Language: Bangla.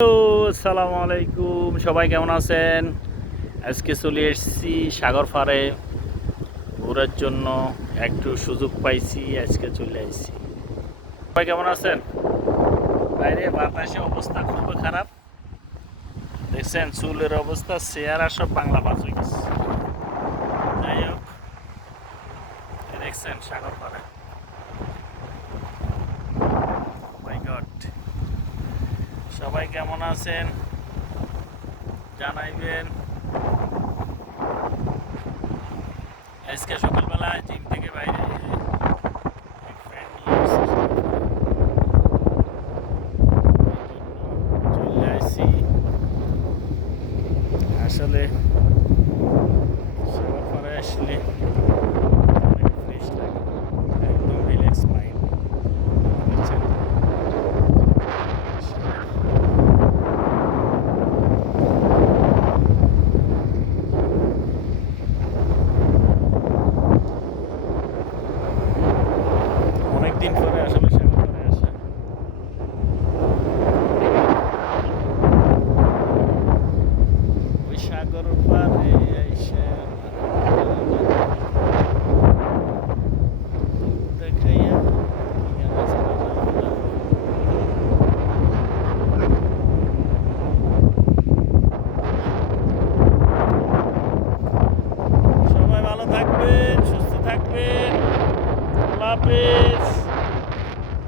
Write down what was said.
হ্যালো, আসসালামু আলাইকুম। সবাই কেমন আছেন? আজকে চলে এসেছি সাগর পাড়ে ঘোরার জন্য। একটু সুযোগ পাইছি, আজকে চলে আসছি। সবাই কেমন আছেন? বাইরে বাতাসে অবস্থা খুব খারাপ। দেখছেন চুলের অবস্থা, চেয়ার আর সব বাংলা পাঁচ হয়ে গেছে। যাই হোক, দেখছেন সাগর পাড়ে। মাই গড, সবাই কেমন আছেন জানাইবেন। আজকে সকালবেলা জিম থেকে বাইরে এক ফ্রেন্ড নিয়ে আসছি, চলে আসছি। আসলে সবার পরে আসলে অনেক ফ্রেশ লাগে, একদম রিল্যাক্স মাইন্ড, বুঝছেন? অনেক দিন পরে আসলে